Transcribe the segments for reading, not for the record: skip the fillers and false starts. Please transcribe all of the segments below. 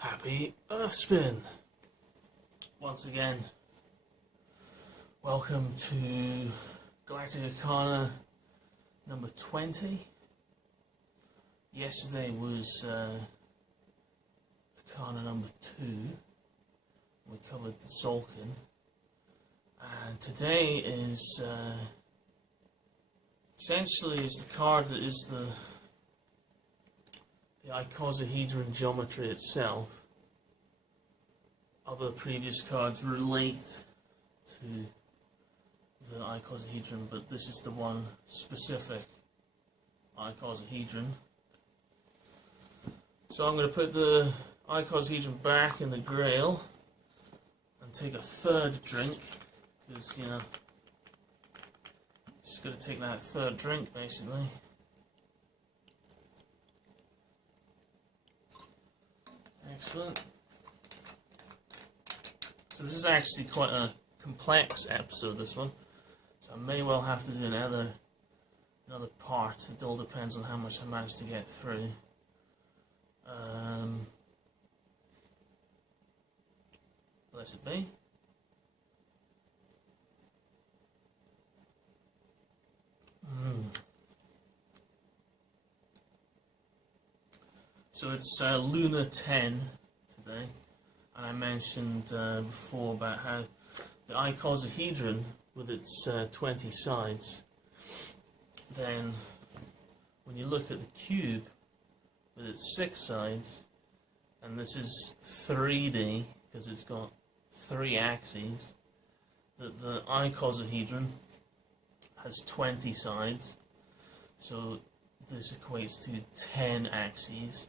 Happy Earthspin! Once again, welcome to Galactic Arkana number 20. Yesterday was Arcana number 2. We covered the Zolkin. And today is essentially is the card that is the icosahedron geometry itself. Other previous cards relate to the icosahedron, but this is the one specific icosahedron. So I'm going to put the icosahedron back in the grail and take a third drink, because, you know, just got to take that third drink basically. Excellent. So this is actually quite a complex episode, this one. So I may well have to do another part. It all depends on how much I manage to get through. Blessed be. So it's LUNAR 10 today, and I mentioned before about how the icosahedron with its 20 sides, then when you look at the cube with its 6 sides, and this is 3D because it's got 3 axes, that the icosahedron has 20 sides, so this equates to 10 axes,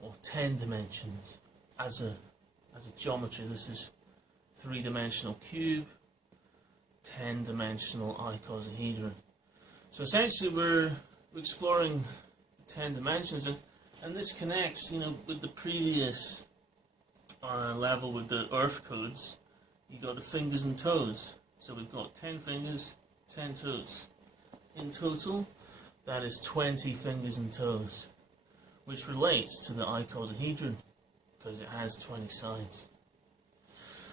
or 10 dimensions. As a geometry, this is 3-dimensional cube, 10-dimensional icosahedron. So essentially we're exploring the 10 dimensions, and this connects, you know, with the previous level with the Earth codes. You got the fingers and toes. So we've got 10 fingers, 10 toes. In total, that is 20 fingers and toes, which relates to the icosahedron because it has 20 sides.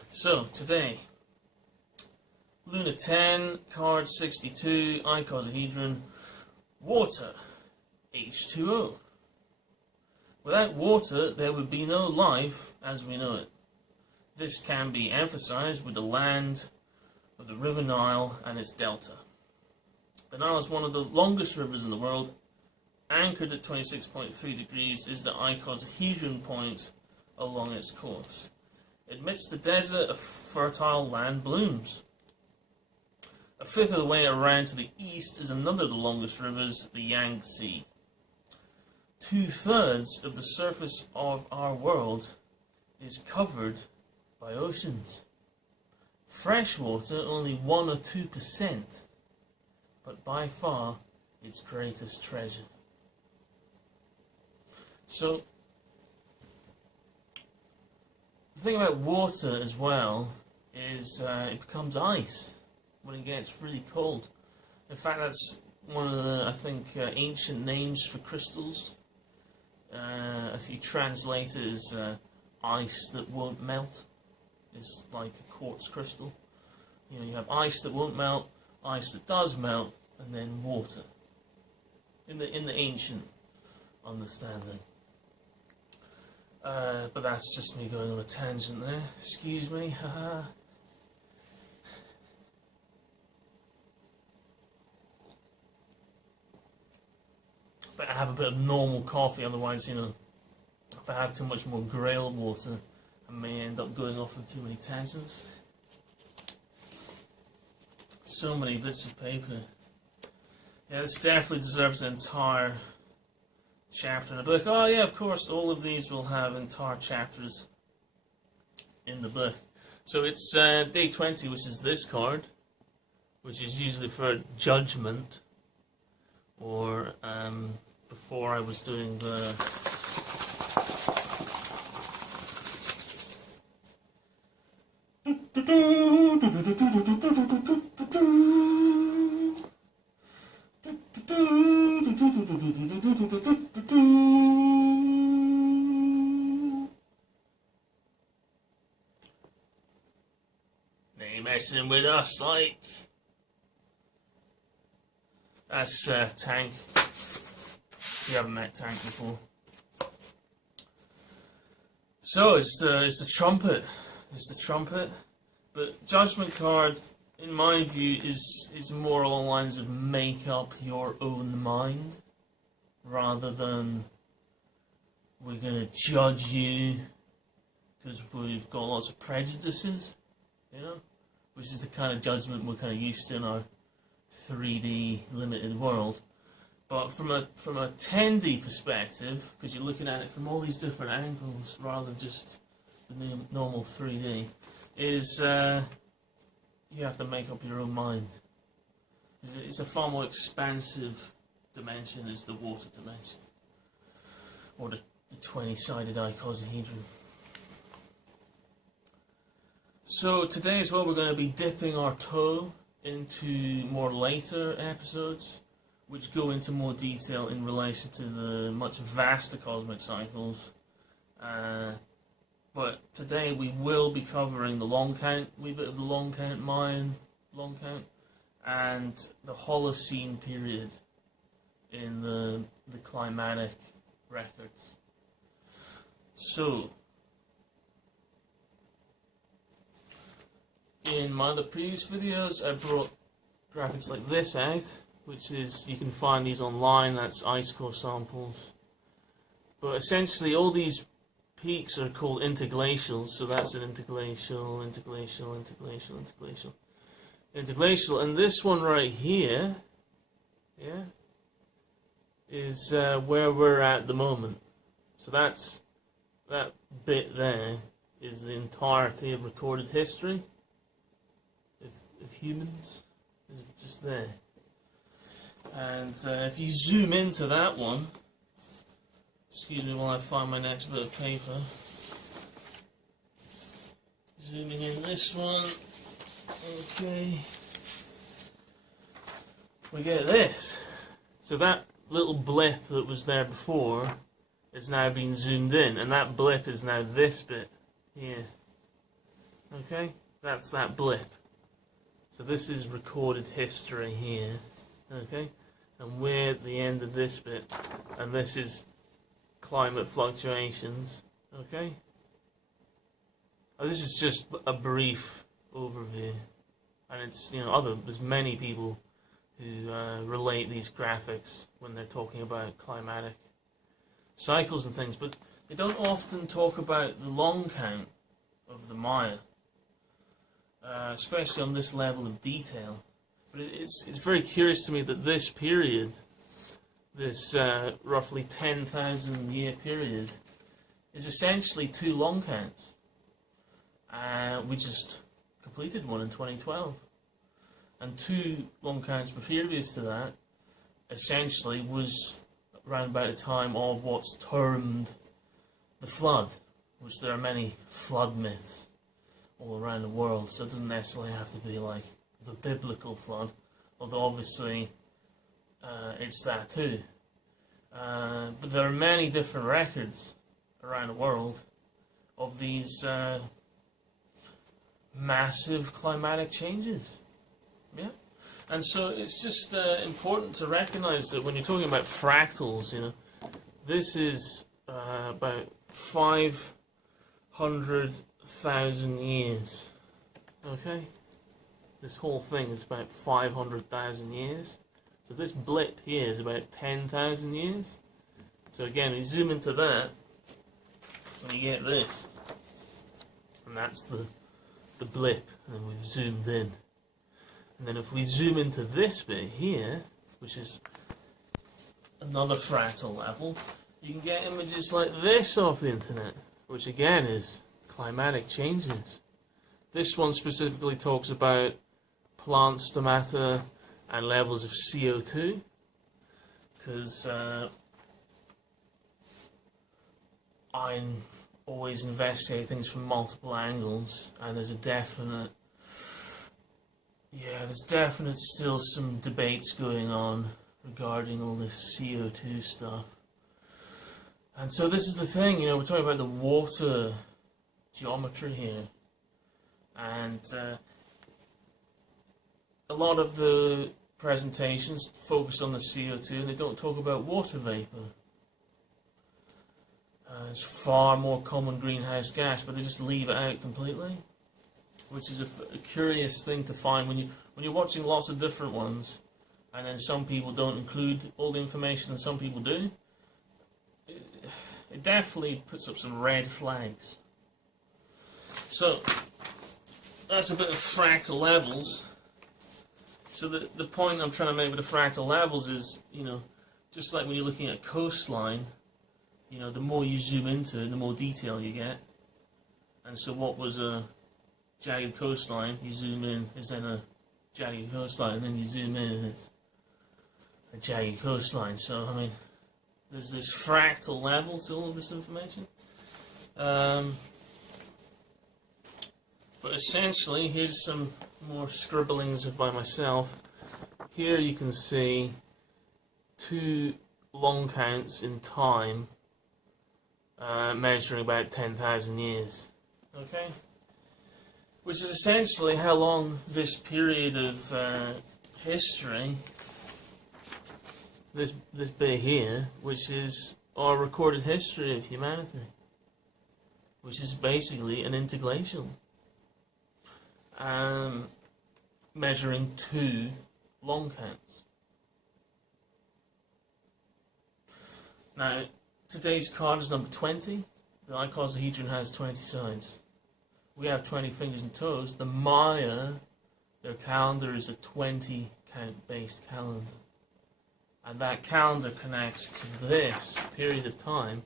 So today, LUNAR 10, card 62, icosahedron, water, H2O. Without water, there would be no life as we know it. This can be emphasized with the land of the River Nile and its delta. The Nile is one of the longest rivers in the world. Anchored at 26.3 degrees is the icosahedron point along its course. Amidst the desert, a fertile land blooms. A fifth of the way around to the east is another of the longest rivers, the Yangtze. 2/3 of the surface of our world is covered by oceans. Fresh water, only 1 or 2%, but by far its greatest treasure. So, the thing about water as well is it becomes ice when it gets really cold. In fact, that's one of the, I think, ancient names for crystals. If you translate it as ice that won't melt, it's like a quartz crystal. You know, you have ice that won't melt, ice that does melt, and then water. In the ancient understanding. But that's just me going on a tangent there. Excuse me. Haha. But I have a bit of normal coffee, otherwise, you know, if I have too much more grail water, I may end up going off on too many tangents. So many bits of paper. Yeah, this definitely deserves an entire chapter in the book. Oh yeah, of course, all of these will have entire chapters in the book. So it's day 20, which is this card, which is usually for judgment, or before I was doing the messing with us, like. That's Tank. You haven't met Tank before. So it's the trumpet. It's the trumpet. But Judgment card, in my view, is more along the lines of make up your own mind, rather than we're going to judge you because we've got lots of prejudices, you know, which is the kind of judgment we're kind of used to in our 3D limited world. But from a 10D perspective, because you're looking at it from all these different angles rather than just the normal 3D, is you have to make up your own mind. It's a far more expansive dimension is the water dimension, or the 20-sided icosahedron. So today as well we're going to be dipping our toe into more later episodes, which go into more detail in relation to the much vaster cosmic cycles. But today we will be covering the long count, a wee bit of the long count Mayan long count, and the holocene period in the climatic records. So, in my other previous videos I brought graphics like this out, which is, you can find these online, that's ice core samples. But essentially all these peaks are called interglacials, so that's an interglacial, and this one right here, yeah, is where we're at the moment. So that's, that bit there is the entirety of recorded history of humans, is just there. And if you zoom into that one, excuse me while I find my next bit of paper. Zooming in this one, okay. We get this. So that little blip that was there before is now being zoomed in, and that blip is now this bit here. Okay? That's that blip. So this is recorded history here. Okay? And we're at the end of this bit, and this is climate fluctuations. Okay? This is just a brief overview, and it's, you know, there's many people who relate these graphics when they're talking about climatic cycles and things, but they don't often talk about the long count of the Maya, especially on this level of detail. But it's very curious to me that this period, this roughly 10,000 year period, is essentially two long counts. We just completed one in 2012. And two long counts previous to that essentially was around about the time of what's termed the flood, which there are many flood myths all around the world, so it doesn't necessarily have to be like the biblical flood, although obviously it's that too. But there are many different records around the world of these massive climatic changes. Yeah, and so it's just important to recognize that when you're talking about fractals, you know, this is about 500,000 years. Okay, this whole thing is about 500,000 years. So this blip here is about 10,000 years. So again, we zoom into that, and you get this, and that's the blip, and we've zoomed in. And then if we zoom into this bit here, which is another fractal level, you can get images like this off the internet, which again is climatic changes. This one specifically talks about plant stomata and levels of CO2, because I always investigate things from multiple angles, and there's definite still some debates going on regarding all this CO2 stuff. And so this is the thing, you know, we're talking about the water geometry here, and a lot of the presentations focus on the CO2 and they don't talk about water vapor. It's far more common greenhouse gas, but they just leave it out completely, which is a curious thing to find when you're watching lots of different ones, and then some people don't include all the information and some people do. It definitely puts up some red flags. So that's a bit of fractal levels. So the point I'm trying to make with the fractal levels is, just like when you're looking at a coastline, the more you zoom into it, the more detail you get. And so what was a jagged coastline, you zoom in, is then a jagged coastline, and then you zoom in and it's a jagged coastline. So, there's this fractal level to all of this information. But essentially, here's some more scribblings by myself. Here you can see 2 long counts in time measuring about 10,000 years. Okay? Which is essentially how long this period of history, this bit here, which is our recorded history of humanity, which is basically an interglacial, measuring 2 long counts. Now, today's card is number 20. The icosahedron has 20 sides. We have 20 fingers and toes. The Maya, their calendar is a 20 count based calendar. And that calendar connects to this period of time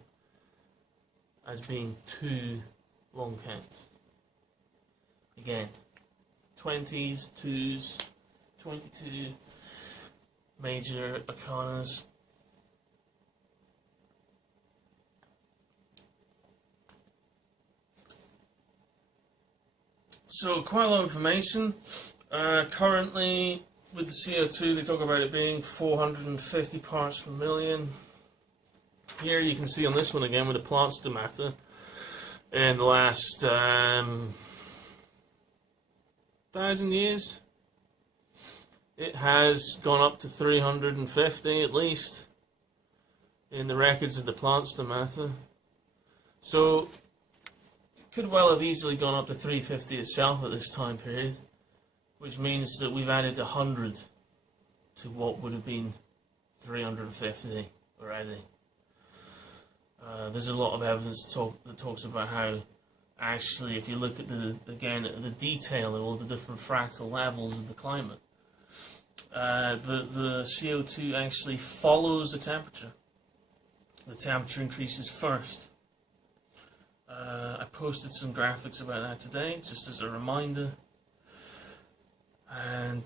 as being 2 long counts. Again, 20s, 2s, 22 major arcanas. So, quite a lot of information. Currently, with the CO2, they talk about it being 450 parts per million. Here you can see on this one again with the plant stomata, in the last 1,000 years, it has gone up to 350 at least in the records of the plant stomata. So, could well have easily gone up to 350 itself at this time period, which means that we've added 100 to what would have been 350 already. There's a lot of evidence that talks about how, actually, if you look at the detail of all the different fractal levels of the climate, the CO2 actually follows the temperature. The temperature increases first. I posted some graphics about that today, just as a reminder. And,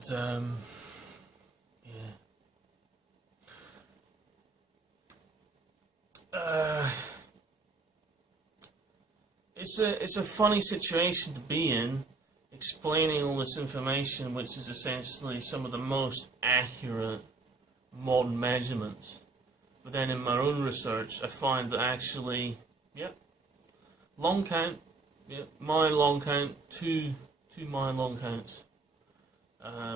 it's a funny situation to be in, explaining all this information, which is essentially some of the most accurate modern measurements. But then in my own research, I find that actually, long count, my long count, two my long counts,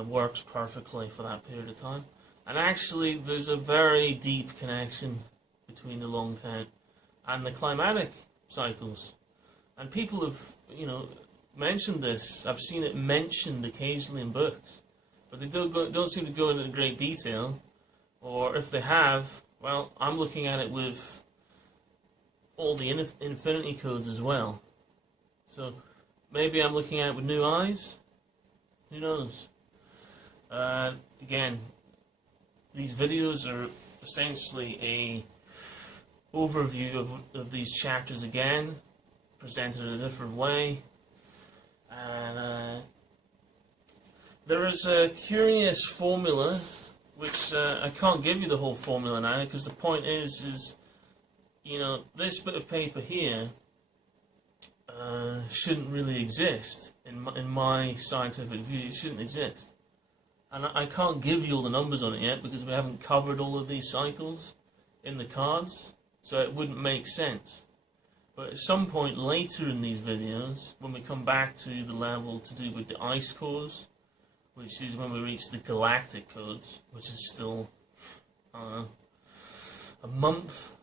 works perfectly for that period of time. And actually, there's a very deep connection between the long count and the climatic cycles. And people have, mentioned this. I've seen it mentioned occasionally in books, but they don't seem to go into great detail. Or if they have, well, I'm looking at it with all the infinity codes as well. So maybe I'm looking at it with new eyes. Who knows? Again, these videos are essentially a overview of these chapters again, presented in a different way. And there is a curious formula, which I can't give you the whole formula now, because the point is this bit of paper here shouldn't really exist. In my scientific view, it shouldn't exist. And I can't give you all the numbers on it yet, because we haven't covered all of these cycles in the cards, so it wouldn't make sense. But at some point later in these videos, when we come back to the level to do with the ice cores, which is when we reach the galactic codes, which is still a month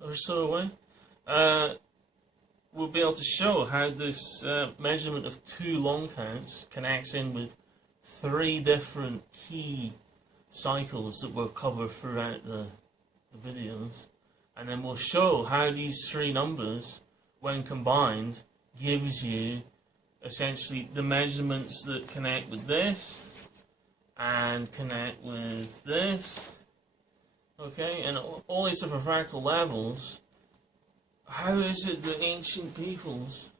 or so away, we'll be able to show how this measurement of 2 long counts connects in with 3 different key cycles that we'll cover throughout the videos, and then we'll show how these 3 numbers, when combined, gives you essentially the measurements that connect with this and connect with this, okay, and all these different fractal levels. How is it that ancient peoples,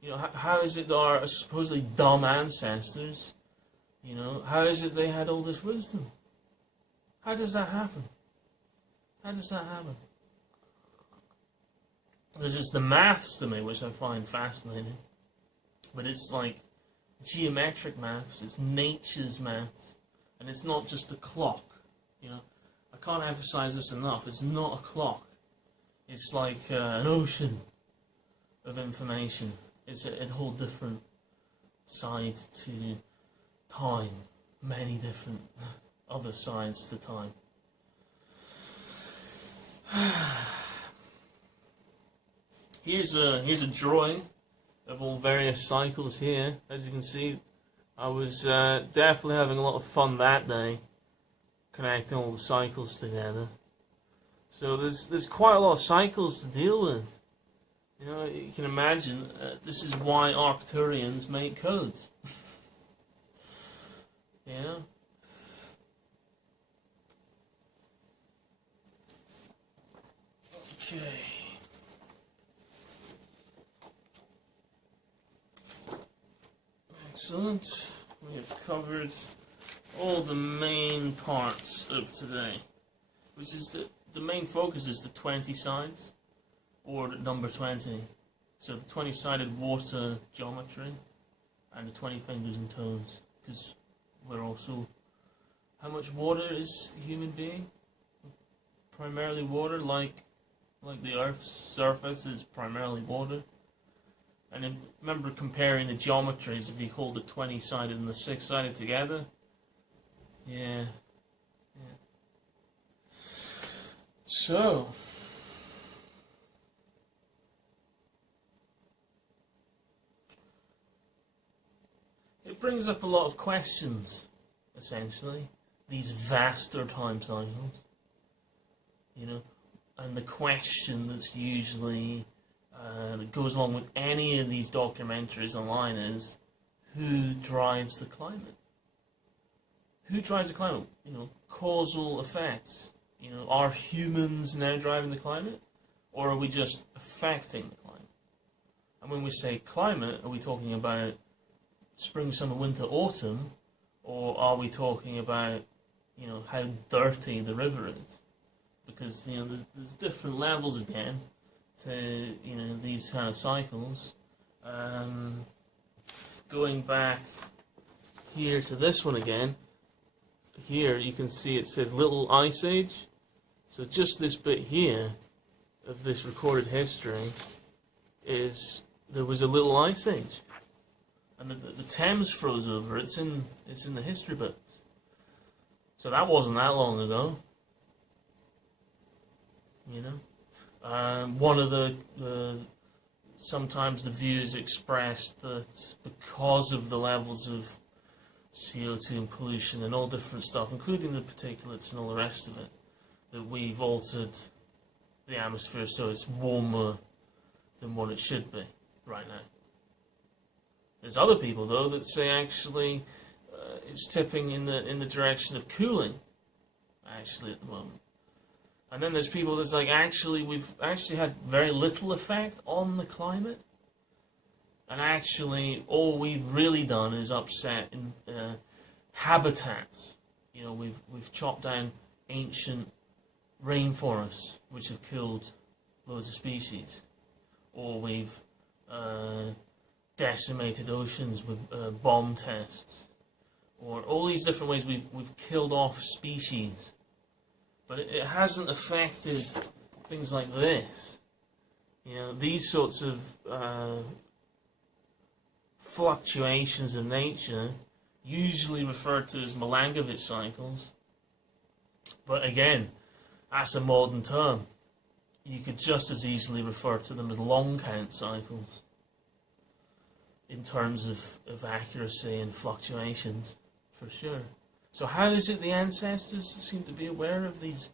you know, how is it that our supposedly dumb ancestors, you know, how is it they had all this wisdom? How does that happen? How does that happen? Because it's the maths to me which I find fascinating. But it's like geometric maths, it's nature's maths, and it's not just a clock, you know. I can't emphasize this enough, it's not a clock. It's like an ocean of information. It's a whole different side to time, many different other sides to time. Here's a drawing of all various cycles here. As you can see, I was definitely having a lot of fun that day, connecting all the cycles together. So there's quite a lot of cycles to deal with. You know, you can imagine this is why Arcturians make codes. You know. Okay. Excellent. We have covered all the main parts of today, which is the main focus is the 20 sides, or number 20. So the 20-sided water geometry, and the 20 fingers and toes, because we're also, how much water is the human being? Primarily water, like the Earth's surface is primarily water. And then remember comparing the geometries, if you hold the 20-sided and the 6-sided together. Yeah. So, it brings up a lot of questions, essentially, these vaster time cycles, you know, and the question that's usually that goes along with any of these documentaries online is, who drives the climate? Who drives the climate? You know, causal effects. You know, are humans now driving the climate, or are we just affecting the climate? And when we say climate, are we talking about spring, summer, winter, autumn, or are we talking about, you know, how dirty the river is? Because, you know, there's different levels again to, you know, these kind of cycles. Going back here to this one again, here you can see it says Little Ice Age. So just this bit here of this recorded history is there was a little ice age, and the Thames froze over. It's in the history books. So that wasn't that long ago. You know, one of the sometimes the view is expressed that because of the levels of CO2 and pollution and all different stuff, including the particulates and all the rest of it, that we've altered the atmosphere so it's warmer than what it should be right now. There's other people though that say actually it's tipping in the direction of cooling, actually at the moment. And then there's people that's like, actually we've actually had very little effect on the climate, and actually all we've really done is upset in habitats. You know, we've chopped down ancient rainforests which have killed loads of species, or we've decimated oceans with bomb tests, or all these different ways we've killed off species. But it hasn't affected things like this. You know, these sorts of fluctuations in nature usually referred to as Milankovitch cycles. But again, that's a modern term. You could just as easily refer to them as long count cycles in terms of accuracy and fluctuations, for sure. So how is it the ancestors seem to be aware of these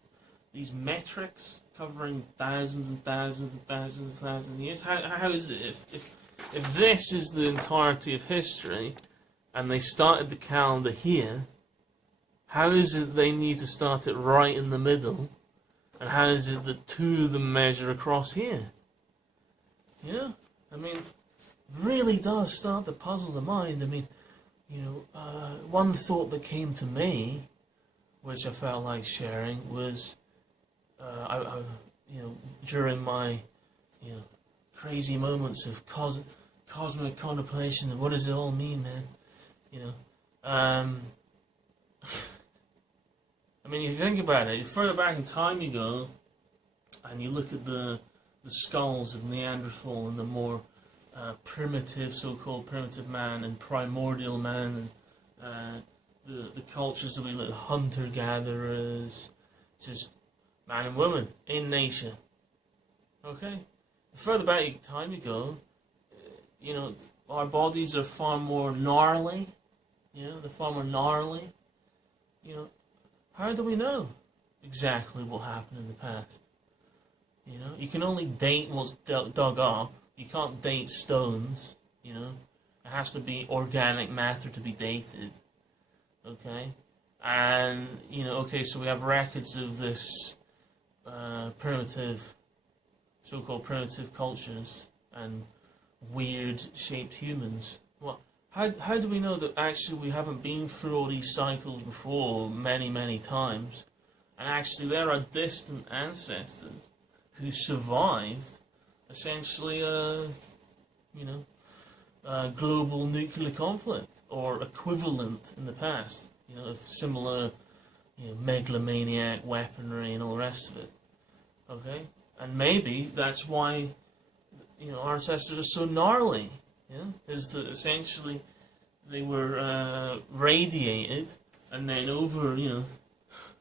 metrics covering thousands and thousands and thousands and thousands of years? How is it if this is the entirety of history and they started the calendar here, how is it they need to start it right in the middle, and how is it that two of them measure across here? You know, I mean, really does start to puzzle the mind. I mean, you know, one thought that came to me, which I felt like sharing, was, you know, during my, you know, crazy moments of cosmic contemplation of what does it all mean, man? You know, I mean, if you think about it, the further back in time you go, and you look at the skulls of Neanderthal and the more primitive, so-called primitive man and primordial man, and the cultures that we look at, hunter-gatherers, just man and woman in nature. Okay? The further back in time you go, you know, our bodies are far more gnarly. You know, they're far more gnarly. You know, how do we know exactly what happened in the past? You know, you can only date what's dug up. You can't date stones, you know. It has to be organic matter to be dated. Okay? And, you know, okay, so we have records of this primitive, so-called primitive cultures and weird-shaped humans. Well, how do we know that actually we haven't been through all these cycles before many, many times, and actually there are distant ancestors who survived essentially you know, global nuclear conflict or equivalent in the past, you know, of similar, you know, megalomaniac weaponry and all the rest of it. Okay, and maybe that's why, you know, our ancestors are so gnarly. Yeah, is that essentially they were radiated, and then over, you know,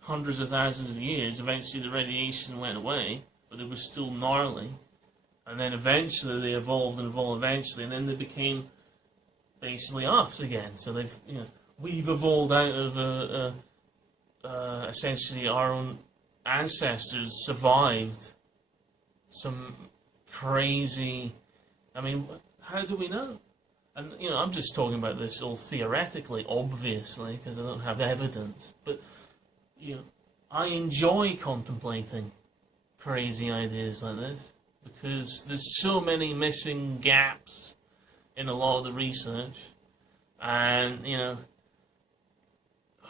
hundreds of thousands of years, eventually the radiation went away, but they were still gnarly. And then eventually they evolved and evolved eventually, and then they became basically us again. So they've, you know, we've evolved out of essentially our own ancestors survived some crazy. I mean, how do we know? And, you know, I'm just talking about this all theoretically, obviously, because I don't have evidence. But, you know, I enjoy contemplating crazy ideas like this, because there's so many missing gaps in a lot of the research, and, you know,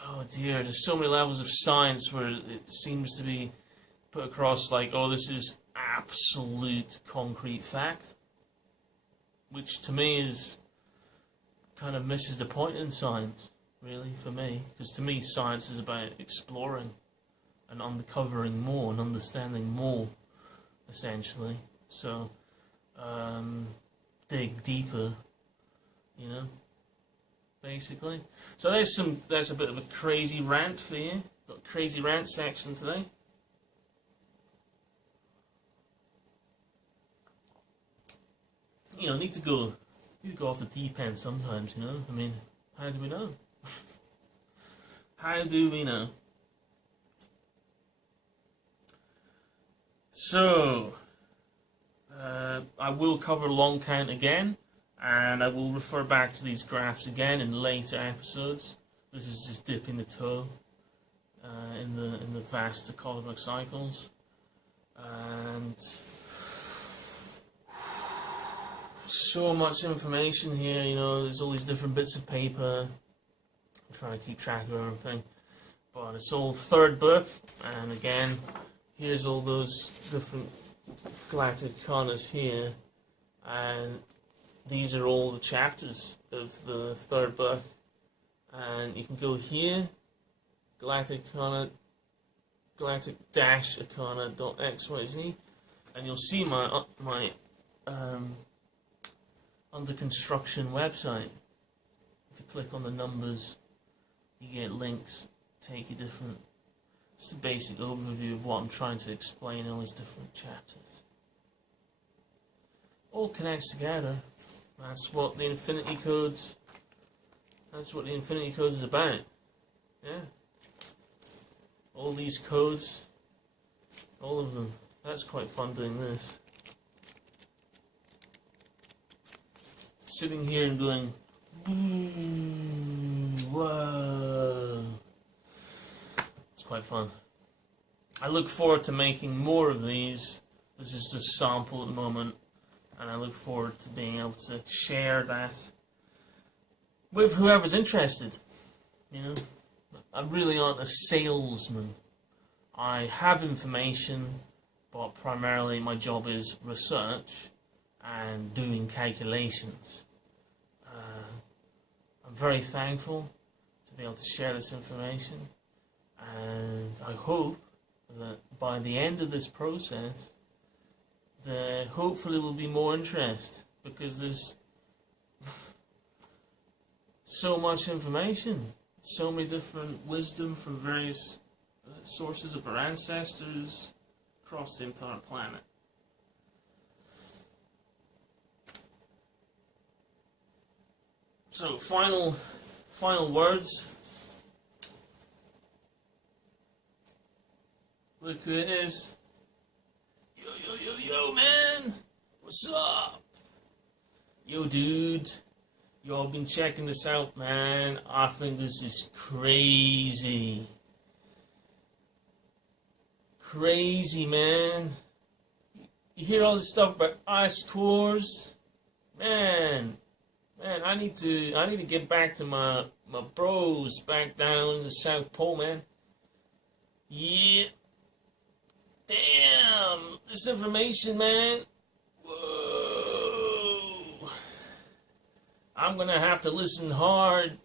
oh dear, there's so many levels of science where it seems to be put across like, oh, this is absolute concrete fact, which to me is kind of misses the point in science, really, for me, because to me science is about exploring and uncovering more and understanding more, essentially. So, dig deeper, you know, basically. So there's a bit of a crazy rant for you. Got a crazy rant section today. You know, need to go off the deep end sometimes, you know. I mean, how do we know? How do we know? So, I will cover long count again, and I will refer back to these graphs again in later episodes. This is just dipping the toe in the vast cosmic cycles, and so much information here. You know, there's all these different bits of paper. I'm trying to keep track of everything, but it's all third book, and again, here's all those different galactic arkanas here, and these are all the chapters of the third book. And you can go here, galactic arcana, galactic-arcana.xyz, and you'll see my under construction website. If you click on the numbers, you get links, take you different. It's a basic overview of what I'm trying to explain in all these different chapters. All connects together. That's what the infinity codes. That's what the infinity codes is about. Yeah. All these codes, all of them. That's quite fun doing this. Sitting here and going, whoa. It's quite fun. I look forward to making more of these. This is just a sample at the moment, and I look forward to being able to share that with whoever's interested. You know, I'm really not a salesman. I have information, but primarily my job is research and doing calculations. I'm very thankful to be able to share this information, and I hope that by the end of this process there hopefully will be more interest, because there's so much information, so many different wisdom from various sources of our ancestors across the entire planet. So, final words. Look who it is. Yo, man! What's up? Yo, dude. Y'all been checking this out, man. I think this is crazy. Crazy, man. You hear all this stuff about ice cores? Man, I need to get back to my bros back down in the South Pole, man. Yeah. Damn, this information, man. Whoa. I'm gonna have to listen hard.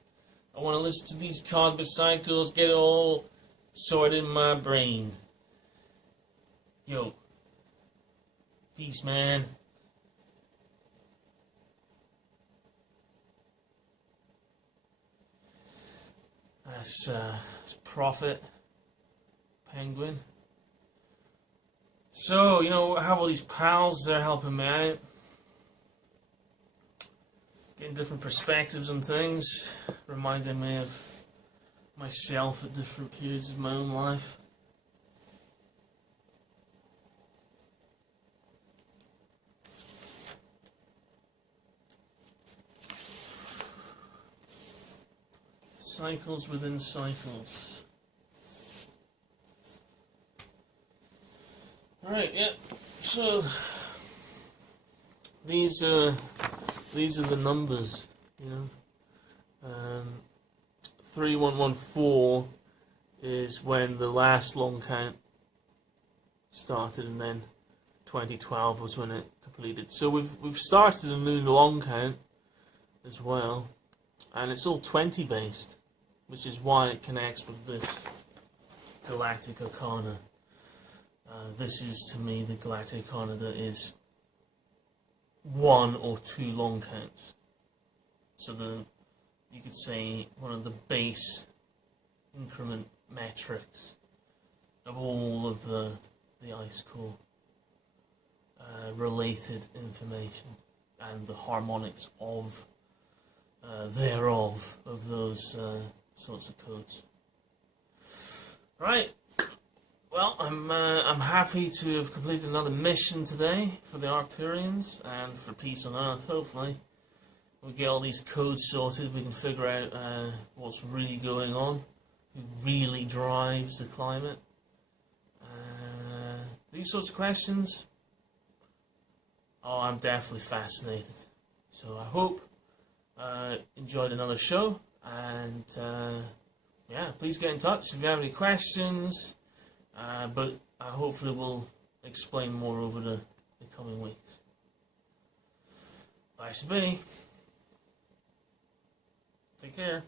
I want to listen to these cosmic cycles, get it all sorted in my brain. Yo. Peace, man. That's Prophet Penguin. So, you know, I have all these pals that are helping me out. Getting different perspectives on things. Reminding me of myself at different periods of my own life. Cycles within cycles. Alright, yeah. So these are the numbers, you know. 3114 is when the last long count started, and then 2012 was when it completed. So we've started a new long count as well, and it's all 20 based, which is why it connects with this Galactic Arkana. This is, to me, the Galactic Arkana that is one or two long counts. So you could say one of the base increment metrics of all of the ice core related information and the harmonics of thereof of those sorts of codes. Right. Well, I'm happy to have completed another mission today for the Arcturians and for peace on Earth. Hopefully, we get all these codes sorted. We can figure out what's really going on, who really drives the climate. These sorts of questions. Oh, I'm definitely fascinated. So I hope enjoyed another show, and yeah, please get in touch if you have any questions. But I hopefully will explain more over the coming weeks. Bye, be. Take care.